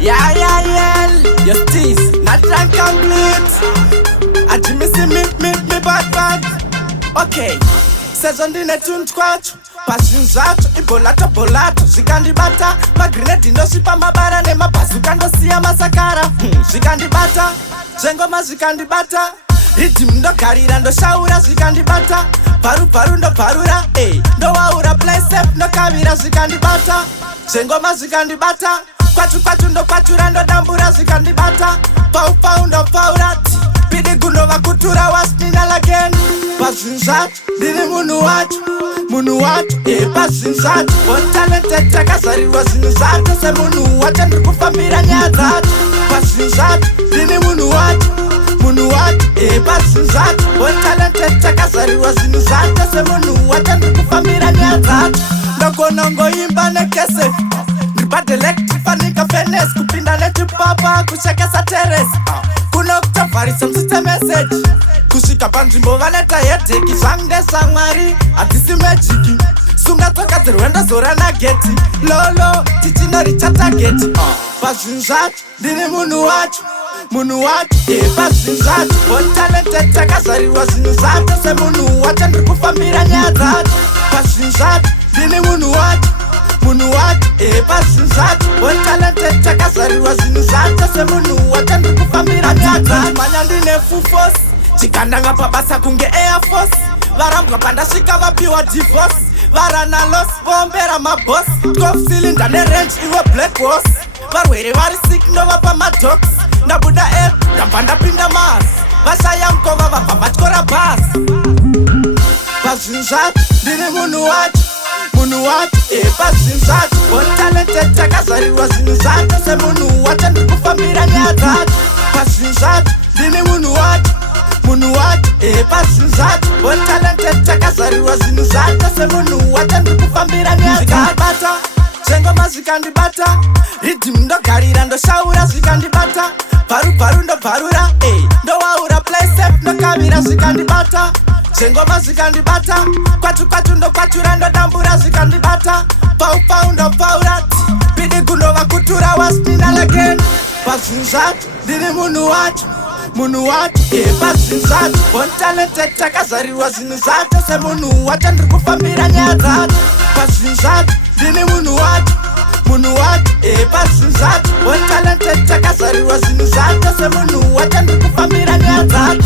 Yeah, your teeth, not drunk complete. I do me bad. Okay, says on the net and squat. Passing that, ibolato, zikandibata. Magrenade no shipa mabara ne mapazukando siya masakara. Zikandibata, zengoma zikandibata. Rhythm ndo karira ndo shaura zikandibata. Paru ndo parura, ndo waura play safe ndo kabira zikandibata. Zengoma zikandibata. Kwatu ndo kwatura ndo dambura zikandibata. Pau ndo paura. Pidi gundo vakutura wasnina again. Pazinzat, dini munu watu, pazinzat. One talented takasari wazinzat. Se munu watu ndrukufambira nyazat. Pazinzat, dini munu watu, pazinzat. One talented takasari wazinzat. Se munu watu ndrukufambira nyazat. Ndoko nongo imba nekese. Nipate electrifanika fenes. Kupinda letu papa, kushekesa teres. Kuno kutafarisa msite message. Kushika panjimbo vaneta yete. Kishangde sangwari, atisi mechiki. Sunga toka zirwenda zora na geti. Lolo, tichino richata geti. Pazinzat, dini munu watu, pazinzat. One talented takasari wazinzat. Se munu watu ndrukufambira nyazat. Pazinzat, dini munu watu, pazinzat. One talented takasari wazinzat. Se munu watu ndrukufambira nyazat. Manyandine fufos, chikandanga pabasa kunge Air Force. Varambwa panda shika vapiwa divorce. Varana los, bombera maboss. 12 cylinder ne range iwe black horse. Varwere vari sick no vapa madox. Nabuda air, napanda pinda mass. Vashaya mkova vapa chkora bass. Pazinzat, dini munu watu, pazinzat. One talented takasari wazinzat. Se munu watu ndrukufambira nyazat. Pazinzat, dini munu watu, pazinzat. One talented takasari wazinzat. Se munu watu ndrukufambira nyazat. Zikandibata, zengoma zikandibata. Rhythm ndo karira ndo shaura zikandibata. Paru ndo parura, ndo waura play safe ndo kabira zikandibata. Zengoma zikandibata. Kwatu ndo kwatura ndo dambura zikandibata. Pau ndo paura. Pidi gundo vakutura wasnina again. Pazinzat, dini munu watu, pazinzat. One talented takasari wazinzat. Se munu watu ndrukufambira nyazat. Pazinzat, dini munu watu, pazinzat. One talented takasari wazinzat. Se munu watu ndrukufambira nyazat.